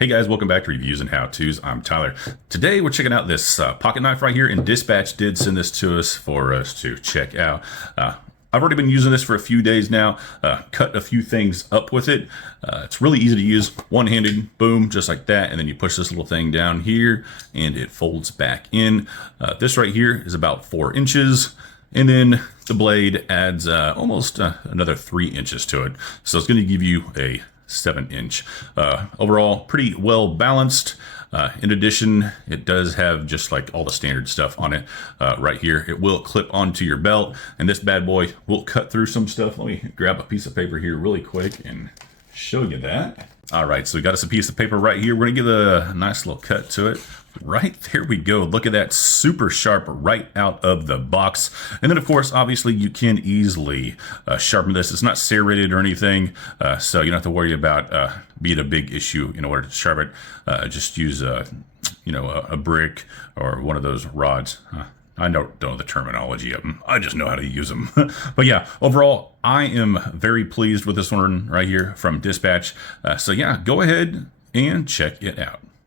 Hey guys, welcome back to Reviews and How-Tos. I'm Tyler. Today we're checking out this pocket knife right here, and Dispatch did send this to us for us to check out. I've already been using this for a few days now, cut a few things up with it. It's really easy to use, one-handed, boom, just like that, and then you push this little thing down here and it folds back in. This right here is about 4 inches. And then the blade adds almost another 3 inches to it. So it's going to give you a 7-inch. Overall, pretty well balanced. In addition, it does have just like all the standard stuff on it right here. It will clip onto your belt, and this bad boy will cut through some stuff. Let me grab a piece of paper here really quick and show you that. All right, so we got us a piece of paper right here. We're gonna give a nice little cut to it. Right there we go. Look at that, super sharp right out of the box. And then of course, obviously you can easily sharpen this. It's not serrated or anything, so you don't have to worry about being a big issue in order to sharpen it. Just use a brick or one of those rods. I don't know the terminology of them. I just know how to use them. But yeah, overall, I am very pleased with this one right here from Dispatch. So yeah, go ahead and check it out.